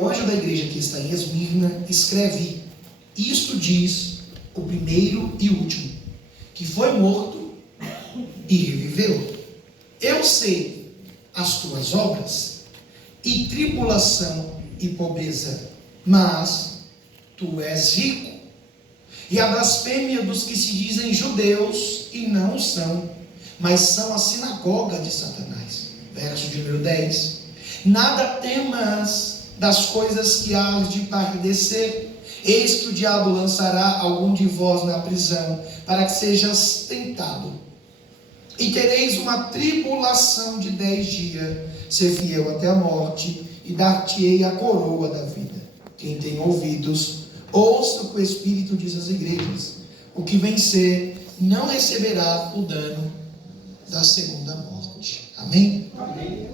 O anjo da igreja que está em Esmirna escreve: isto diz o primeiro e último, que foi morto e reviveu. Eu sei as tuas obras, e tribulação e pobreza, mas tu és rico. E a blasfêmia dos que se dizem judeus e não o são, mas são a sinagoga de Satanás. Verso de número 10. Nada temas das coisas que hás de padecer. Eis que o diabo lançará algum de vós na prisão, para que sejas tentado. E tereis uma tribulação de 10 dias. Ser fiel até a morte, e dar-te-ei a coroa da vida. Quem tem ouvidos, ouça o que o Espírito diz às igrejas. O que vencer não receberá o dano da segunda morte. Amém? Amém.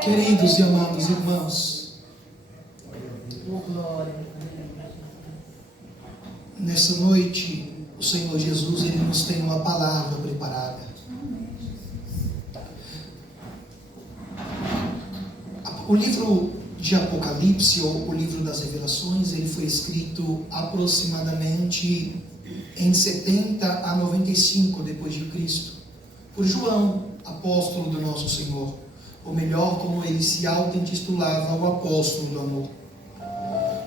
Queridos e amados irmãos, nessa noite o Senhor Jesus, Ele nos tem uma palavra preparada. O livro de Apocalipse, ou o livro das Revelações, ele foi escrito aproximadamente em 70 a 95 depois de Cristo, por João, apóstolo do nosso Senhor, ou melhor, como ele se auto-intitulava, o apóstolo do amor.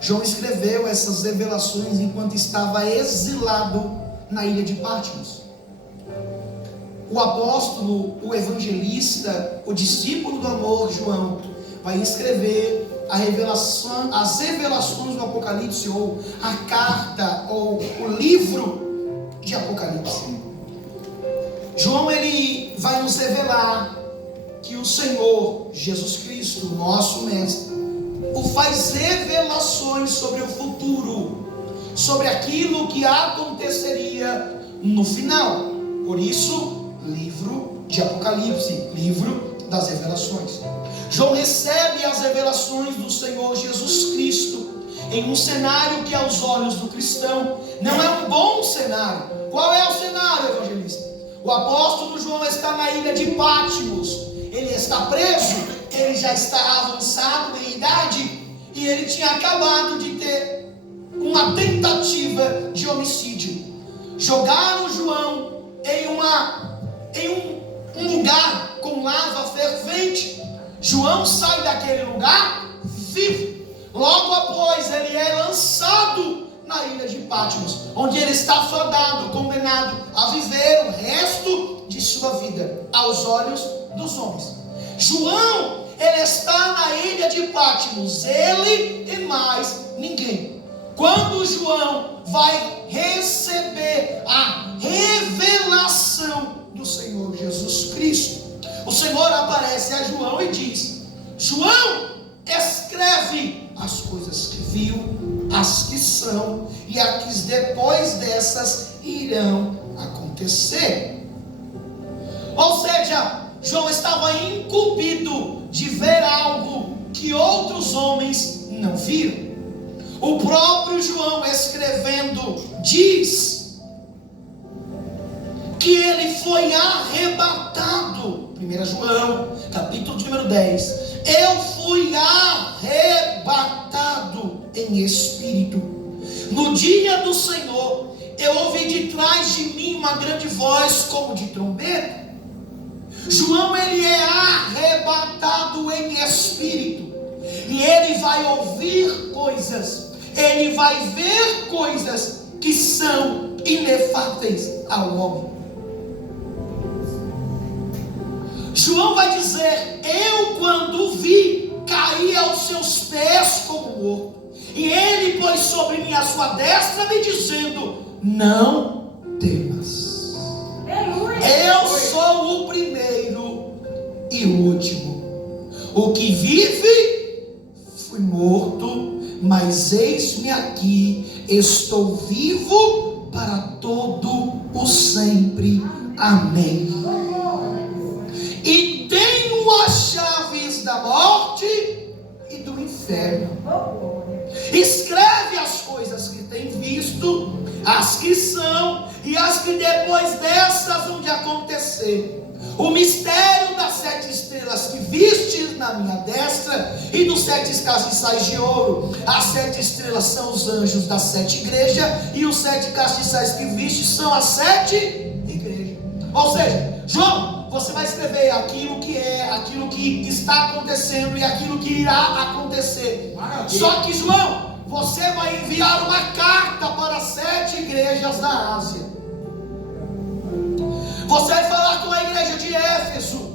João escreveu essas revelações enquanto estava exilado na ilha de Patmos. O apóstolo, o evangelista, o discípulo do amor, João, vai escrever as revelações do Apocalipse, ou a carta, ou o livro de Apocalipse. João, ele vai nos revelar que o Senhor Jesus Cristo, nosso mestre, o faz revelações sobre o futuro, sobre aquilo que aconteceria no final. Por isso, livro de Apocalipse, livro das revelações. João recebe as revelações do Senhor Jesus Cristo em um cenário que aos olhos do cristão não é um bom cenário. Qual é o cenário, evangelista? O apóstolo João está na ilha de Patmos. Ele está preso, ele já está avançado em idade, e ele tinha acabado de ter uma tentativa de homicídio. Jogaram João em um lugar com lava fervente. João sai daquele lugar vivo. Logo após, ele é lançado na ilha de Patmos, onde ele está fadado, condenado a viver o resto de sua vida aos olhos dos homens. João, ele está na ilha de Patmos, ele e mais ninguém. Quando João vai receber a revelação do Senhor Jesus Cristo, o Senhor aparece a João e diz: João, escreve as coisas que viu, as que são e as que depois dessas irão acontecer. Ou seja, João estava incumbido de ver algo que outros homens não viram. O próprio João, escrevendo, diz que ele foi arrebatado. 1 João, capítulo de número 10. Eu fui arrebatado em espírito. No dia do Senhor, eu ouvi de trás de mim uma grande voz como de trombeta. João, ele é arrebatado em espírito, e ele vai ouvir coisas, ele vai ver coisas que são inefáveis ao homem. João vai dizer: eu, quando vi, caí aos seus pés como morto, e ele pôs sobre mim a sua destra, me dizendo: não temas. Eu sou o primeiro e o último. O que vive, fui morto, mas eis-me aqui, estou vivo para todo o sempre. Amém. E tenho as chaves da morte e do inferno. Escreve as coisas que tem tem visto, as que são e as que depois dessas vão de acontecer. O mistério das 7 estrelas que vistes na minha destra e dos 7 castiçais de ouro. As 7 estrelas são os anjos das 7 igrejas e os 7 castiçais que vistes são as 7 igrejas. Ou seja, João, você vai escrever aquilo que é, aquilo que está acontecendo e aquilo que irá acontecer. Maravilha. Só que, João, você vai enviar uma carta para as 7 igrejas da Ásia. Você vai falar com a igreja de Éfeso.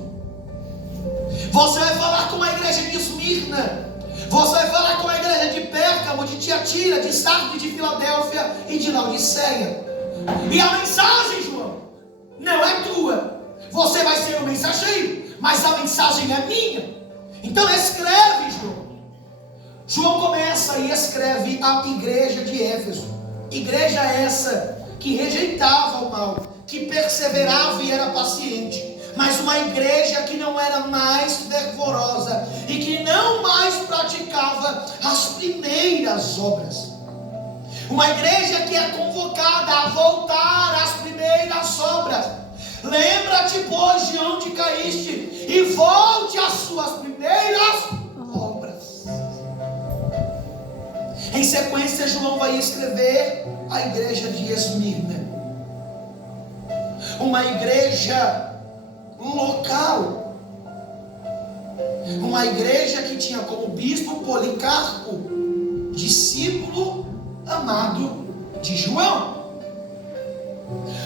Você vai falar com a igreja de Esmirna. Você vai falar com a igreja de Pérgamo, de Tiatira, de Sardes, de Filadélfia e de Laodiceia. E a mensagem, João, não é tua. Você vai ser o mensageiro, mas a mensagem é minha. Então escreve, João. João começa e escreve a igreja de Éfeso. Igreja essa que rejeitava o mal, que perseverava e era paciente, mas uma igreja que não era mais fervorosa e que não mais praticava as primeiras obras. Uma igreja que é convocada a voltar às primeiras obras. Lembra-te, pois, de onde caíste e volte às suas primeiras obras. Em sequência, João vai escrever a igreja de Esmirna. Uma igreja local, uma igreja que tinha como bispo Policarpo, discípulo amado de João,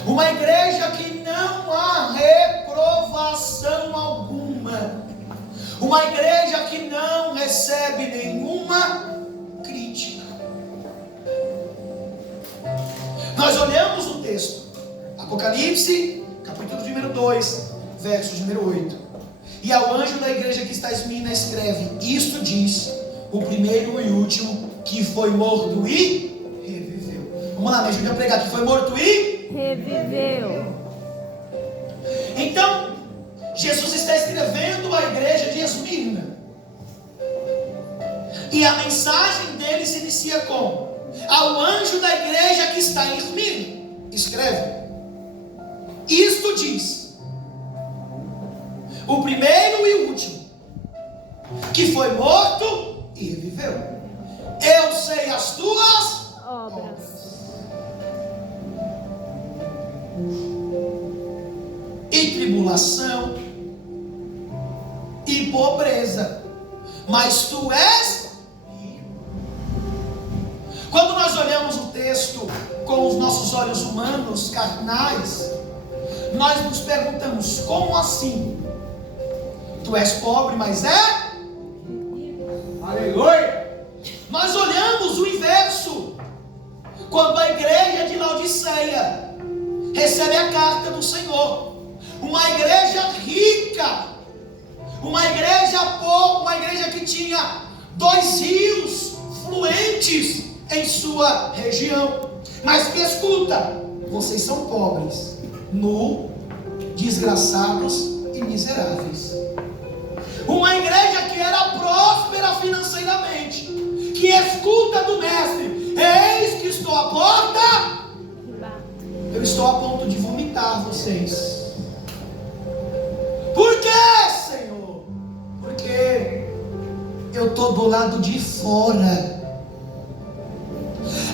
uma igreja que não há reprovação alguma, uma igreja que não recebe nenhuma crítica. Nós olhamos o texto, Apocalipse, capítulo número 2, verso número 8. E ao anjo da igreja que está em Esmirna escreve: isto diz o primeiro e último, que foi morto e reviveu. Vamos lá, me ajude a pregar. Que foi morto e reviveu. Então, Jesus está escrevendo a igreja de Esmirna. E a mensagem dele se inicia com: ao anjo da igreja que está em Esmirna escreve: isto diz o primeiro e o último, que foi morto e reviveu. Eu sei as tuas obras. E tribulação e pobreza, mas tu és rico. Quando nós olhamos o texto com os nossos olhos humanos, carnais, nós nos perguntamos: como assim? Tu és pobre, mas é? Aleluia! Nós olhamos o inverso. Quando a igreja de Laodiceia recebe a carta do Senhor, uma igreja rica, uma igreja pobre, uma igreja que tinha 2 rios fluentes em sua região, mas que escuta: vocês são pobres, nu, desgraçados e miseráveis. Uma igreja que era próspera financeiramente, que escuta do mestre: eis que estou à porta, eu estou a ponto de vomitar vocês. Por quê, Senhor? Porque eu estou do lado de fora.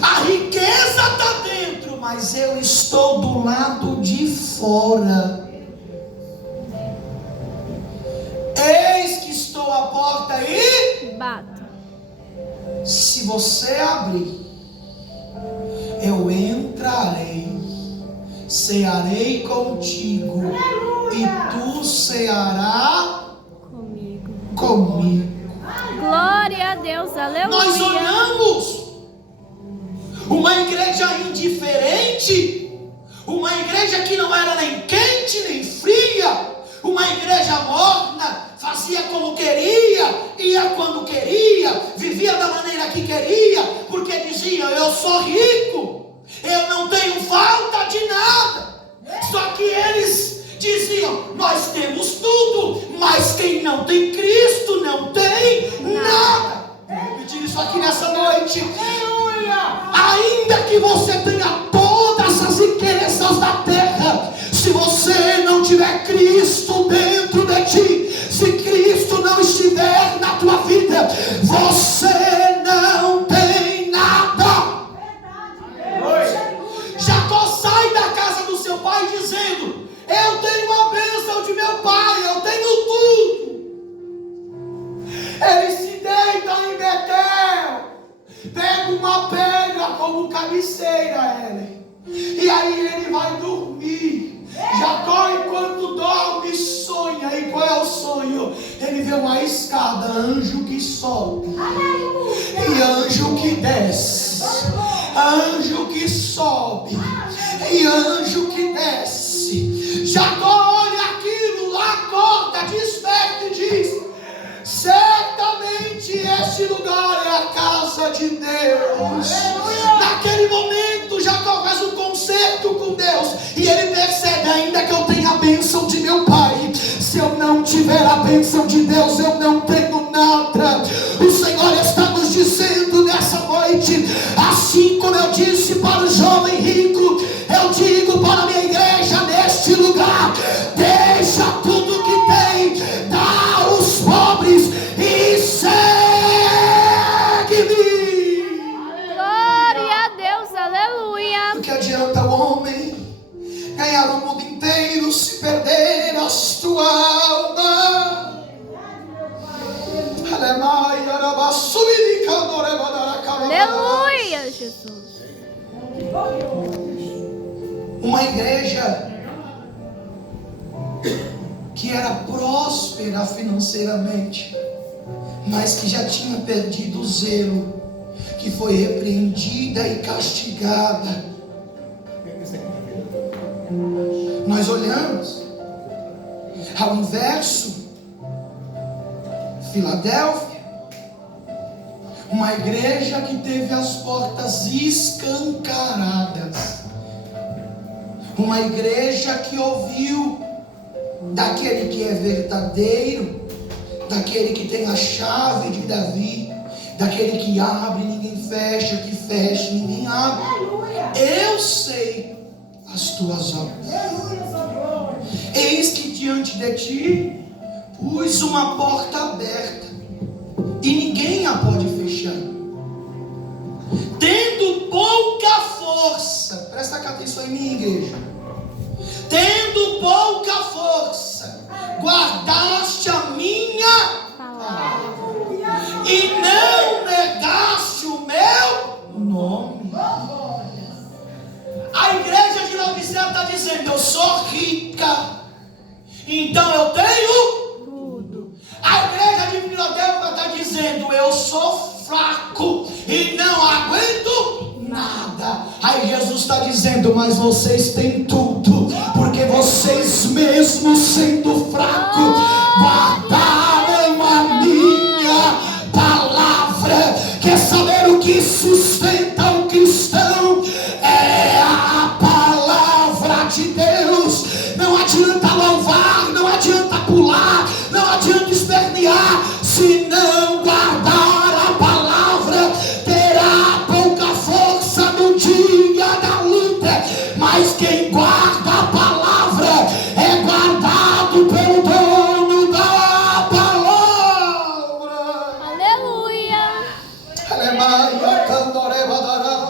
A riqueza está dentro, mas eu estou do lado de fora. Eis que estou à porta e bato. Se você abrir, eu entrarei, cearei contigo. Aleluia. E tu cearás comigo. Glória a Deus, aleluia. Nós olhamos uma igreja indiferente, uma igreja que não era nem quente nem fria, uma igreja morna, fazia como queria, ia quando queria, vivia da maneira que queria, porque dizia: eu sou rico, eu não tenho falta de nada. Só que eles diziam: nós temos tudo, mas quem não tem Cristo não tem nada. Vou repetir isso aqui nessa noite. Ainda de meu pai, eu tenho tudo. Ele se deita em Betel, pega uma pedra como cabeceira, e aí ele vai dormir. Jacó, enquanto dorme, sonha. E qual é o sonho? Ele vê uma escada, anjo que sobe e anjo que desce, anjo que sobe e anjo que desce. Jacó olha aquilo, acorda, desperta e diz: certamente este lugar é a casa de Deus. Naquele momento Jacó faz um concerto com Deus, e ele percebe: ainda que eu tenha a bênção de meu pai, se eu não tiver a bênção de Deus, eu não tenho nada. O Senhor está nos dizendo nessa noite, assim como eu disse para o jovem rico, eu digo para a minha igreja neste lugar: deixa tudo que tem, dá aos pobres e segue-me. Glória a Deus, aleluia. O que adianta o homem ganhar o mundo inteiro se perder a sua alma? Aleluia, Jesus. Uma igreja que era próspera financeiramente, mas que já tinha perdido o zelo, que foi repreendida e castigada. Nós olhamos ao inverso, Filadélfia, uma igreja que teve as portas escancaradas, uma igreja que ouviu daquele que é verdadeiro, daquele que tem a chave de Davi, daquele que abre, ninguém fecha, que fecha, ninguém abre. Eu sei as tuas obras. Eis que diante de ti pus uma porta aberta, e ninguém a pode fechar. Tendo pouca força, presta atenção em mim, igreja. Tendo pouca força, guardaste a minha palavra e não negaste o meu nome. A igreja de Laodicea está dizendo: eu sou rica, então eu tenho tudo. A igreja de Filadélfia está dizendo: eu sou fraco e não aguento nada. Aí Jesus está dizendo: mas vocês têm tudo, porque vocês mesmo sendo fracos guardaram a minha palavra. Quer saber o que sustenta o cristão? É a palavra de Deus. Não adianta louvar, não adianta pular, não adianta espernear, se não guardar a palavra. Terá pouca força no dia da luta, mas quem guarda a palavra é guardado pelo dono da palavra. Aleluia. Aleluia, candoreba darás.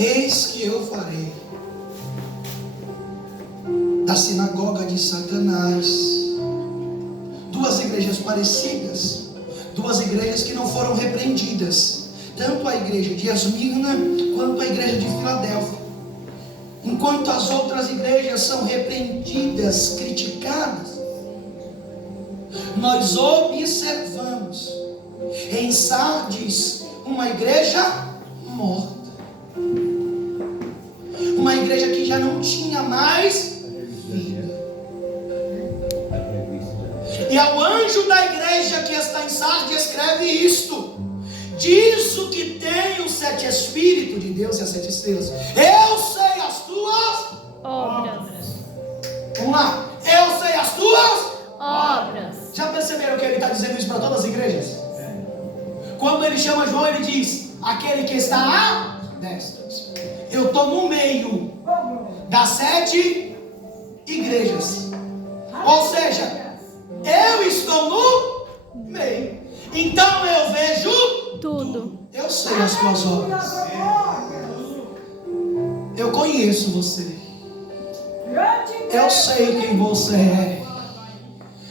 Eis que eu farei da sinagoga de Satanás duas igrejas parecidas, duas igrejas que não foram repreendidas, tanto a igreja de Esmirna quanto a igreja de Filadélfia. Enquanto as outras igrejas são repreendidas, criticadas, nós observamos em Sardes uma igreja morta, uma igreja que já não tinha mais vida. E ao anjo da igreja que está em Sardes escreve isto: diz o que tem os 7 Espíritos de Deus e as 7 estrelas: eu sei as tuas Obras. Vamos lá. Eu sei as tuas Obras. Já perceberam que ele está dizendo isso para todas as igrejas? Quando ele chama João, ele diz: aquele que está à destra. Eu estou no meio das 7 igrejas. Ou seja, eu estou no meio. tudo. Eu sei as suas obras. Eu conheço você. Eu sei quem você é.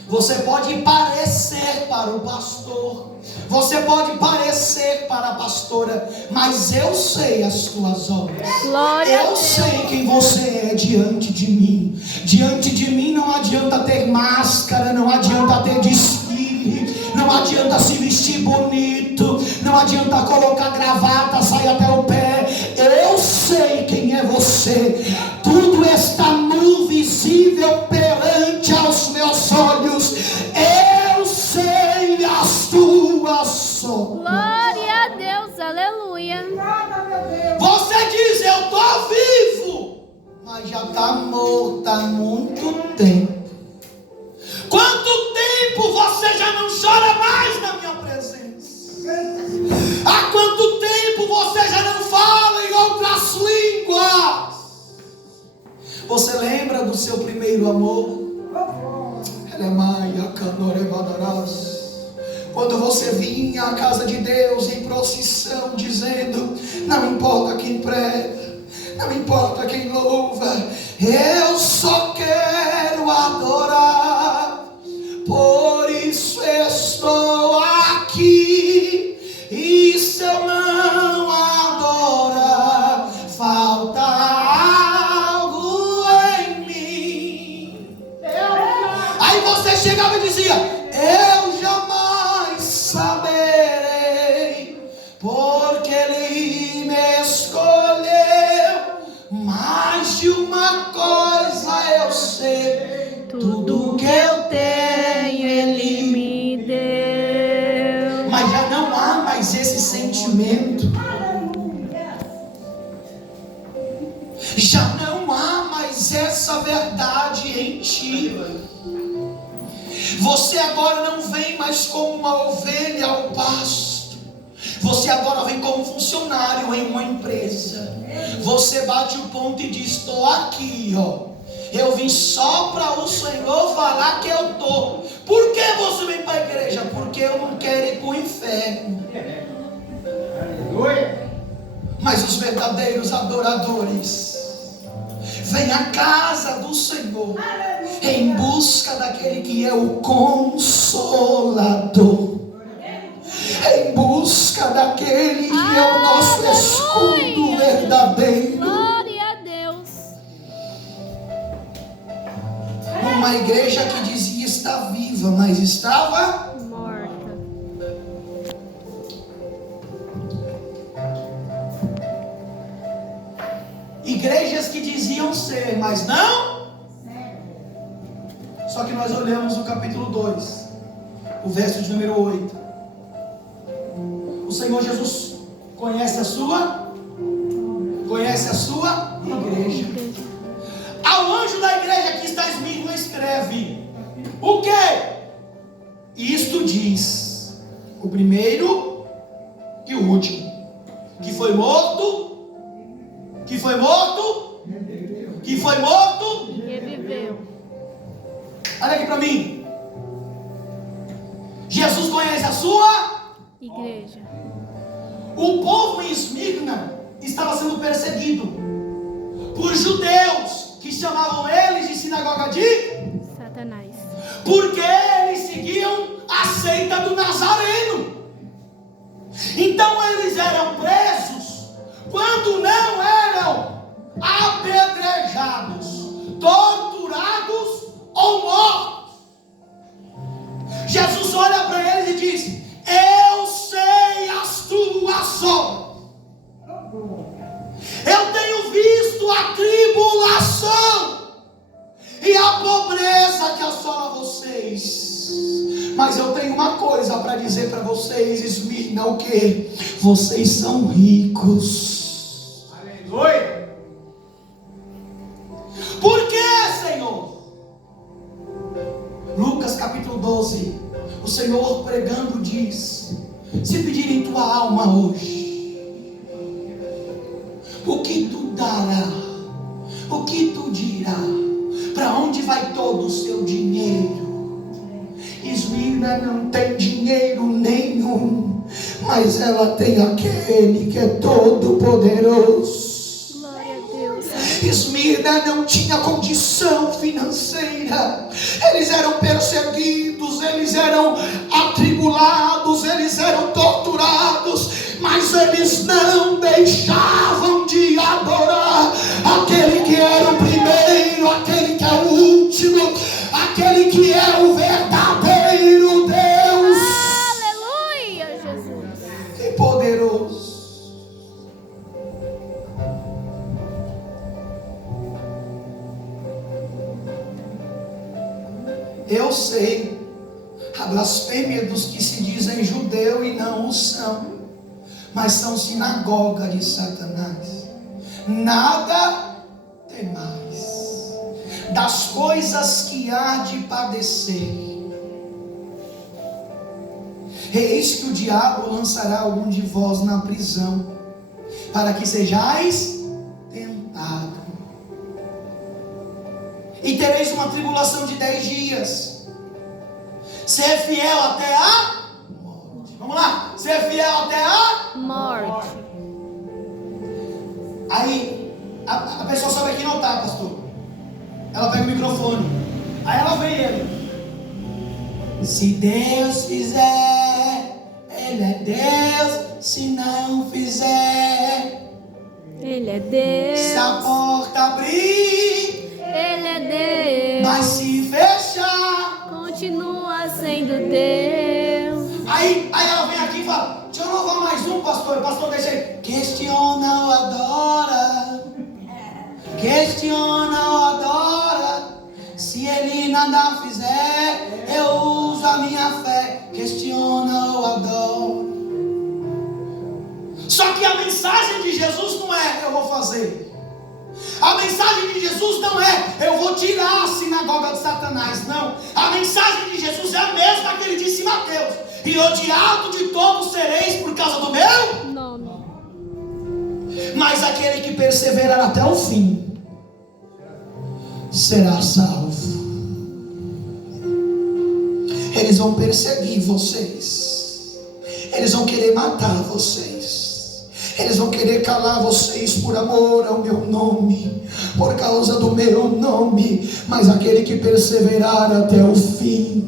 Você pode parecer para o pastor, você pode parecer para a pastora, mas eu sei as tuas obras. Glória a Eu Deus. sei quem você é diante de mim. Diante de mim não adianta ter máscara, não adianta ter desfile, não adianta se vestir bonito, não adianta colocar gravata, sair até o pé. Eu sei quem é você. Tudo está nu, visível perante aos meus olhos. Eu sei as tuas obras. Glória a Deus, aleluia. Você diz, eu estou vivo, mas já está morto há muito tempo. Quanto tempo você já não chora mais na minha presença? Há quanto tempo você já não fala em outras línguas? Você lembra do seu primeiro amor? Quando você vinha à casa de Deus em procissão, dizendo: não importa quem prega, não importa quem louva, eu só quero adorar. Por isso estou aqui, e se eu não adorar, falta algo em mim. Aí você chegava e dizia: eu jamais saberei, porque Ele me escolheu. Mais de uma coisa eu sei, tudo que eu tenho Ele me deu. Mas já não há mais esse sentimento. Já não há mais essa verdade em ti. Você agora não vem mais como uma ovelha ao pasto. Você agora vem como funcionário em uma empresa. Você bate o ponto e diz: estou aqui, ó. Eu vim só para o Senhor falar que eu estou. Por que você vem para a igreja? Porque eu não quero ir para o inferno. Mas os verdadeiros adoradores vêm à casa do Senhor em busca daquele que é o Consolador, em busca daquele que é o nosso escudo verdadeiro. Glória a Deus. Uma igreja que dizia estar viva, mas estava Morta. igrejas que diziam ser, mas não. Só que nós olhamos o capítulo 2, o verso de número 8. O Senhor Jesus conhece a sua igreja. Ao anjo da igreja que está escrito, escreve: o quê? Isto diz o primeiro e o último, que foi morto, que Reviveu. Olha aqui para mim. Jesus conhece a sua Igreja. O povo em Esmirna estava sendo perseguido por judeus que chamavam eles de sinagoga de Satanás. porque eles seguiam a seita do Nazareno. Então eles eram presos quando não eram apedrejados, torturados ou mortos. Jesus olha para eles e diz: eu sei as tuas obras. Eu tenho visto a tribulação e a pobreza que assola vocês. Mas eu tenho uma coisa para dizer para vocês, Esmirna: o que? Vocês são ricos. Aleluia. Por que, Senhor? Lucas capítulo 12, o Senhor pregando diz: se pedirem tua alma hoje, o que tu dará? O que tu dirá? Para onde vai todo o seu dinheiro? Esmirna não tem dinheiro nenhum, mas ela tem aquele que é todo poderoso. Glória a Deus. Esmirna não tinha condição financeira, eles eram perseguidos, eles eram atribulados, eles eram torturados, mas eles não deixavam de adorar aquele que era o primeiro, aquele que é o último, aquele que é o verdadeiro Deus. Aleluia, Jesus. E poderoso. Eu sei a blasfêmia dos que se dizem judeu e não o são, mas são sinagoga de Satanás. Nada temais das coisas que há de padecer. Eis que o diabo lançará algum de vós na prisão, para que sejais tentados. E tereis uma tribulação de 10 dias. Ser fiel até a morte. Vamos lá. Ser fiel até a Morte. Aí a pessoa sobe aqui não tá, pastor. Ela pega o microfone. Aí ela vem ele. Se Deus fizer, Ele é Deus. Se não fizer, Ele é Deus. se a porta abrir, Ele é Deus. mas se fechar, Continua sendo Deus. Aí ela vem aqui e fala: deixa eu louvar mais um, pastor. O pastor deixa aí. Questiona ou adora. Questiona ou adora. Se ele nada fizer, eu uso a minha fé. Questiona ou adora. Só que a mensagem de Jesus não é: eu vou fazer. A mensagem de Jesus não é: eu vou tirar a sinagoga de Satanás. Não. A mensagem de Jesus é a mesma que ele disse em Mateus: e odiado de todos sereis por causa do meu Nome. mas aquele que perseverar até o fim será salvo. Eles vão perseguir vocês, eles vão querer matar vocês, eles vão querer calar vocês por amor ao meu nome, por causa do meu nome, mas aquele que perseverar até o fim,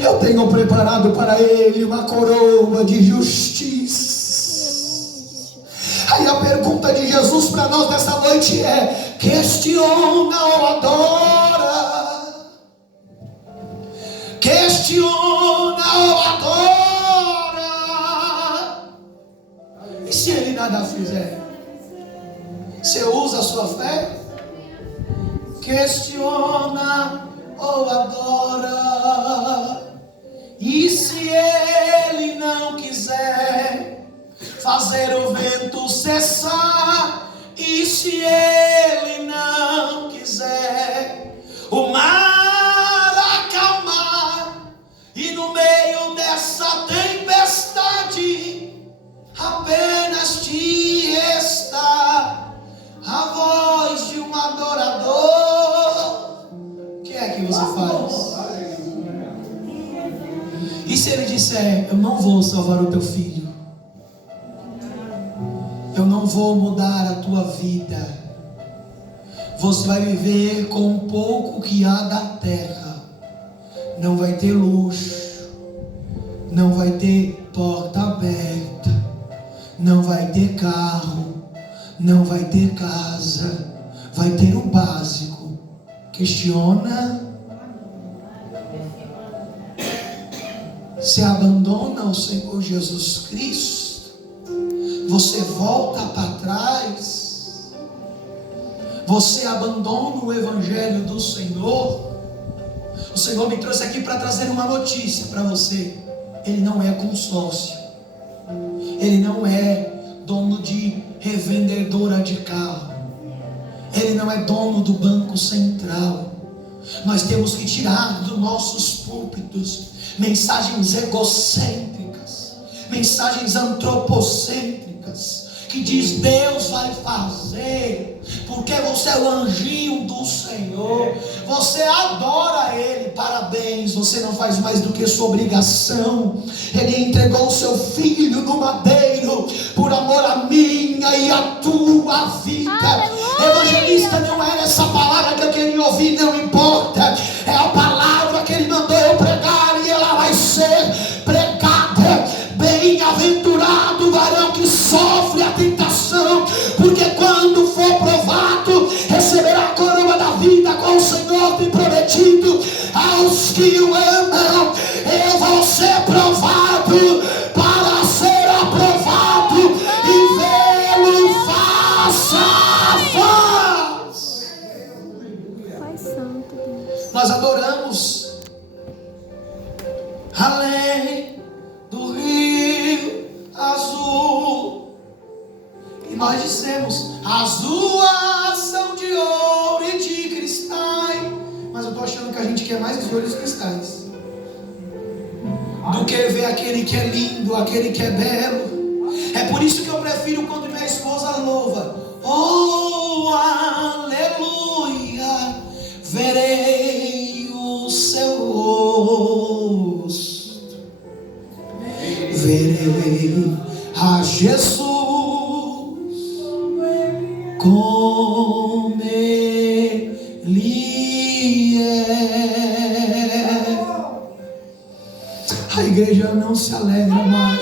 eu tenho preparado para ele uma coroa de justiça. Aí a pergunta de Jesus para nós nessa noite é: questiona ou adora? Questiona ou adora? E se ele nada fizer? Você usa a sua fé? Questiona ou adora? E se ele não quiser fazer o vento cessar? E se ele não quiser o mar acalmar? E no meio dessa tempestade apenas te resta a voz de um adorador. O que é que você faz? E se ele disser: eu não vou salvar o teu filho, eu não vou mudar a tua vida, você vai viver com o pouco que há da terra, não vai ter luxo, não vai ter porta aberta, não vai ter carro, não vai ter casa, vai ter o básico. Questiona? Você abandona o Senhor Jesus Cristo? Você volta para trás? Você abandona o Evangelho do Senhor? O Senhor me trouxe aqui para trazer uma notícia para você. Ele não é consórcio. Ele não é dono de revendedora de carro. Ele não é dono do Banco Central. Nós temos que tirar dos nossos púlpitos mensagens egocêntricas, mensagens antropocêntricas, que diz: Deus vai fazer, porque você é o anjinho do Senhor, você adora Ele. Parabéns. parabéns, você não faz mais do que sua obrigação. Ele entregou o seu filho no madeiro por amor a minha e a tua vida. Aleluia. Evangelista, não era essa palavra que eu queria ouvir, não importa. É a palavra que ele mandou eu pregar e ela vai ser pregada. Bem-aventurado o varão que sofre a tentação, porque quando for provado, receberá a coroa da vida com o Senhor tem prometido aos que o amam. Eu vou ser provado para ser aprovado e vê-lo face a face. Pai Santo, Deus. Nós adoramos além do rio azul, e nós dissemos: as ruas são de ouro e de cristais. Mas eu estou achando que a gente quer mais os olhos cristais do que ver aquele que é lindo, aquele que é belo. É por isso que eu prefiro quando minha esposa louva: oh, aleluia, verei o seu rosto, verei a Jesus como Ele é. A igreja não se alegra mais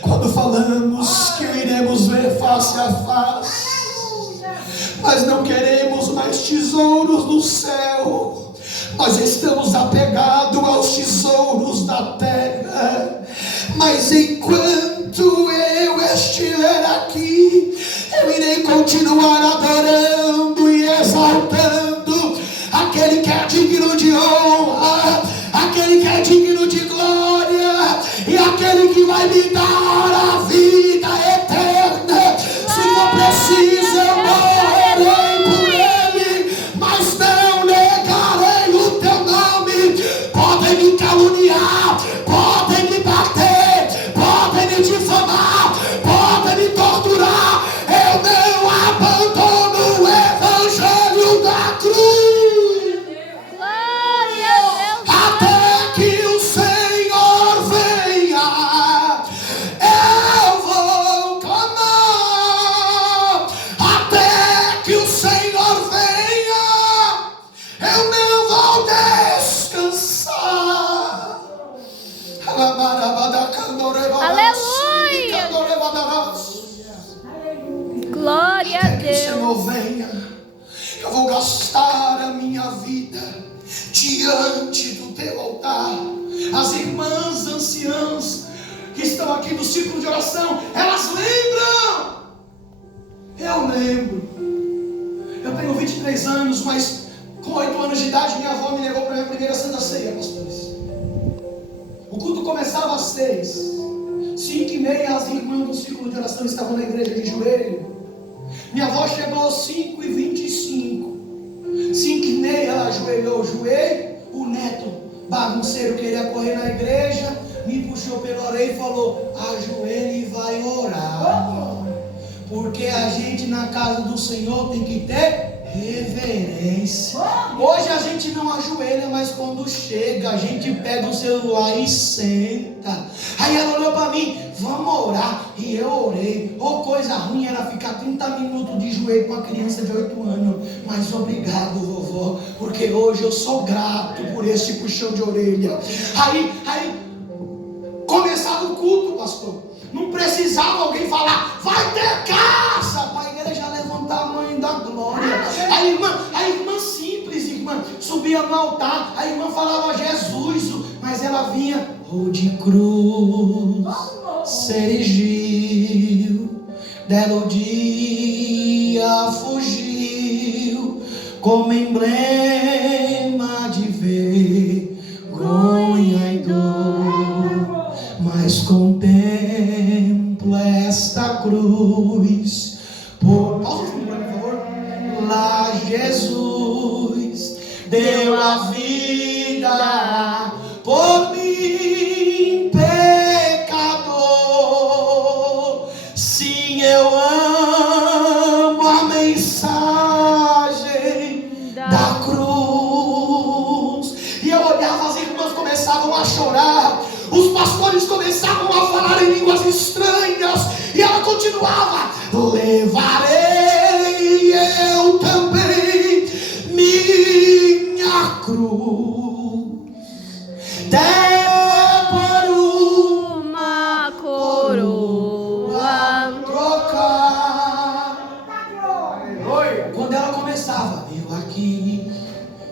quando falamos que iremos ver face a face. Nós não queremos mais tesouros no céu. Nós estamos apegados aos tesouros da terra. Mas enquanto eu estiver aqui, eu irei continuar adorando e exaltando aquele que é digno de honra, aquele que é digno de glória e aquele que vai me dar a vida eterna. Se for preciso, eu morrerei por ele, mas não negarei o teu nome. Podem me caluniar, podem me bater, podem me difamar, podem me torturar, eu não abandono o evangelho da cruz. Glória a Deus. Até que o Senhor venha, eu vou clamar. Até que o Senhor venha, eu não vou descansar. Aleluia. Glória a Até que o Deus. Senhor venha, eu vou gastar a minha vida diante do teu altar. As irmãs anciãs que estão aqui no círculo de oração, elas lembram. Eu lembro. Eu tenho 23 anos, mas com 8 anos de idade minha avó me levou para a minha primeira Santa Ceia, pastores. O culto começava às 6. 5h30 as irmãs do círculo de oração estavam na igreja de joelho. Minha avó chegou às 5h25. 5h30 ela ajoelhou, o neto bagunceiro queria correr na igreja, me puxou pela orelha e falou: ajoelha e vai orar, porque a gente na casa do Senhor tem que ter reverência. Hoje a gente não ajoelha, mas quando chega a gente pega o celular e senta. Aí ela olhou para mim: vamos orar. E eu orei. Coisa ruim era ficar 30 minutos de joelho com uma criança de 8 anos. Mas obrigado, vovó, porque hoje eu sou grato por esse puxão de orelha. Aí começava o culto, pastor, não precisava alguém falar: vai ter casa, para a igreja levantar a mãe da glória. A irmã simples, subia no altar, a irmã falava Jesus, mas ela vinha: de cruz se erigiu, dela o dia fugiu, como emblema de vergonha e dor, mas contempla esta cruz. Pausa por favor. Lá Jesus deu a vida por mim, pecador. Sim, eu amo a mensagem da cruz. pastores começavam a falar em línguas estranhas, e ela continuava: levarei eu também minha cruz, até por Uma coroa. trocar. Quando ela começava: eu aqui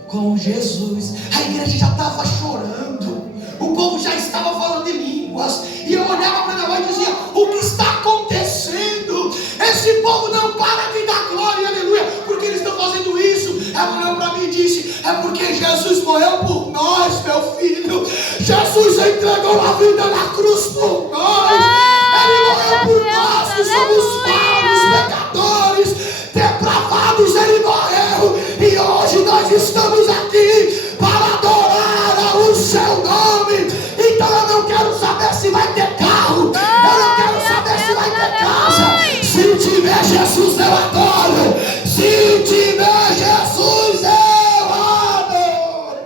com Jesus, a igreja já estava chorando, o povo já estava falando em línguas, e eu olhava para minha avó e dizia: o que está acontecendo? Esse povo não para de dar glória, aleluia, porque eles estão fazendo isso. Ela olhou para mim e disse: é porque Jesus morreu por nós, meu filho. Jesus entregou a vida na cruz por nós. Ele morreu por nós que somos falhos, pecadores, depravados. Ele morreu, e hoje nós estamos aqui para adorar o seu nome. Então eu não quero saber se vai ter carro, eu não quero saber se vai ter casa. Se tiver Jesus, eu adoro. Se tiver Jesus, eu adoro.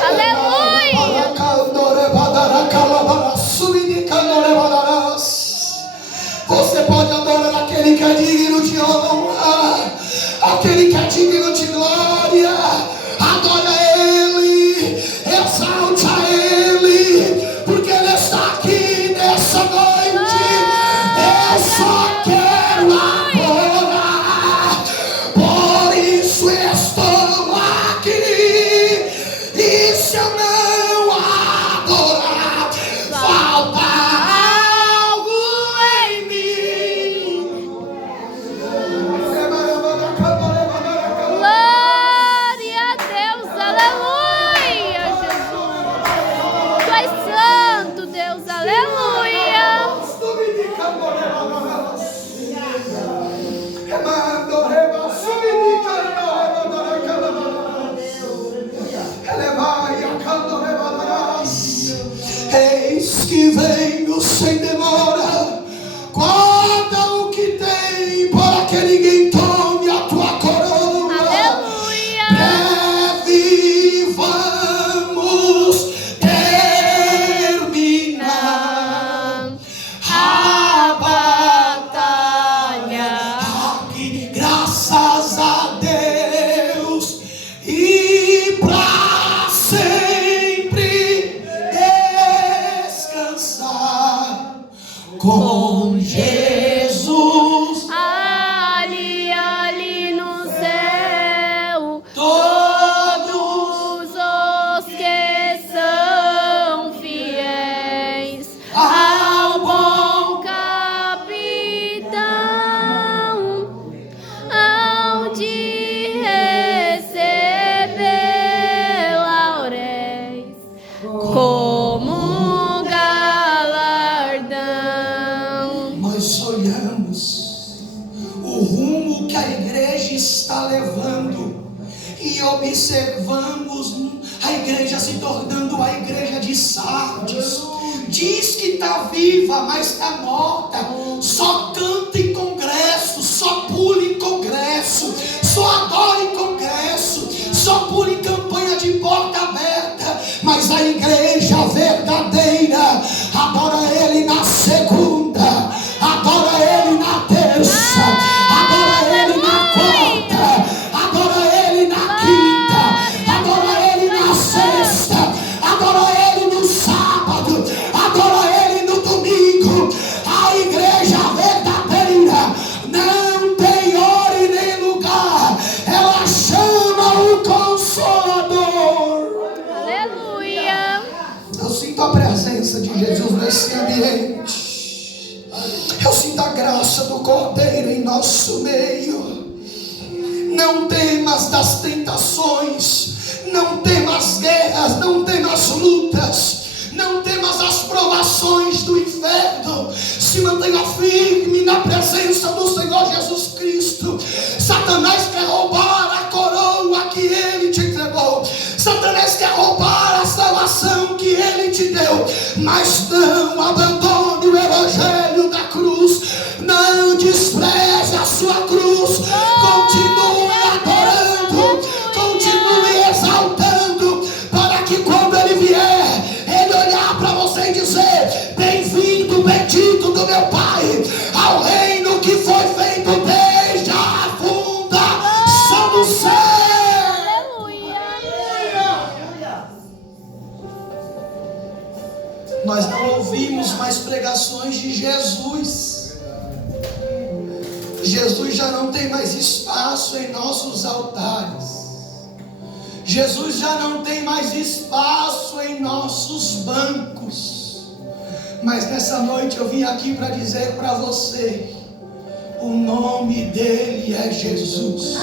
Aleluia. Você pode adorar aquele que é digno de honra, aquele que é digno de glória. Adora Ele, exalta Ele, porque Ele está aqui nessa noite. Eu só quero adorar, por isso estou aqui. E se eu não adorar, falta algo em mim. Glória a Deus. Aleluia, Jesus. Tu és santo, Deus. Aleluia. Eis que venho sem demora, guarda o que tem, para que ninguém tome a tua coroa. Aleluia. Breve vamos terminar a batalha aqui, graças a Deus, e pra sempre descansar com Jesus. Ali no céu, Todos os que são fiéis ao bom capitão hão de receber lauréis como galardão. nós olhamos o rumo que a igreja está levando e observamos a igreja se tornando a igreja de Sardes. Diz que está viva, mas está morta. Só canta em congresso, só pula em congresso, só adora em congresso, só pula em campanha de porta aberta. Mas a igreja verdadeira adora Ele na segunda, adora Ele na terça, adora Ele na quarta, adora Ele na quinta, adora Ele na sexta, adora Ele no sábado, adora Ele no domingo. A igreja verdadeira não tem hora e nem lugar, ela chama o Consolador. Aleluia. Eu sinto a presença de Jesus nesse ambiente. Eu sinto a graça do Cordeiro em nosso meio. Não temas das tentações, não temas guerras, não temas lutas, não temas as provações do inferno. Se mantenha firme na presença do Senhor Jesus Cristo. Satanás quer roubar a coroa que Ele te entregou. Satanás quer roubar a salvação que Ele te deu. Mas não abandone o evangelho da cruz. Não despreze a sua cruz. Continue adorando, continue exaltando, para que quando Ele vier, Ele olhar para Nós não ouvimos mais pregações de Jesus. Jesus já não tem mais espaço em nossos altares. Jesus já não tem mais espaço em nossos bancos. Mas nessa noite eu vim aqui para dizer para você: o nome dele é Jesus.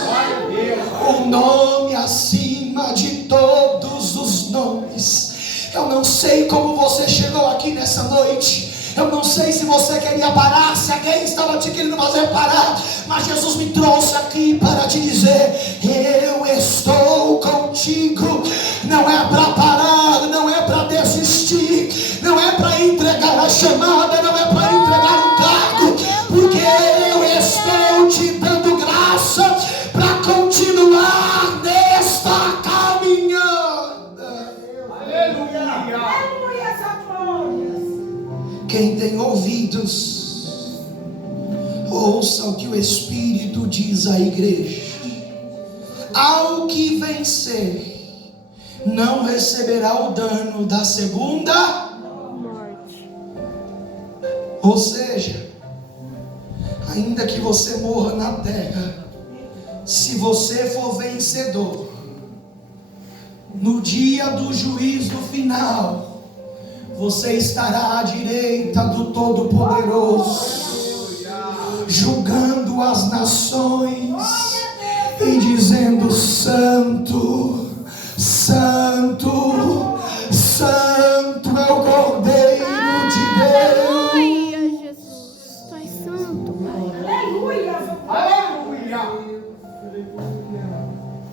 O nome acima de todos os nomes. Eu não sei como você chegou aqui nessa noite. Eu não sei se você queria parar, se alguém estava te querendo fazer parar, mas Jesus me trouxe aqui para te dizer: eu estou contigo. Não é para parar, não é para desistir, não é para entregar a chamada, não é para entregar o cargo, porque eu estou te dando graça para continuar nesta caminhada. Aleluia! Quem tem ouvidos, ouça o que o Espírito diz à igreja. Ao que vencer, não receberá o dano da segunda morte. Ou seja, ainda que você morra na terra, se você for vencedor, no dia do juízo final, você estará à direita do Todo-Poderoso, julgando as nações e dizendo: Santo, Santo, Santo é o Cordeiro de Deus. Aleluia, Jesus. Tu és santo, Pai. Aleluia!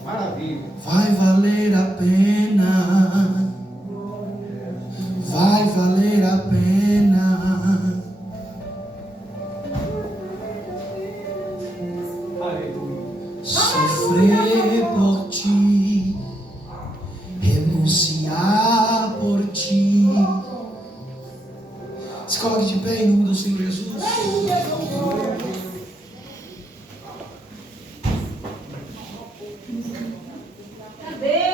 Maravilha! Vai valer a pena. Vai valer a pena. Sofrer por ti, renunciar por ti. Se coloque de pé em nome do Senhor Jesus. Cadê?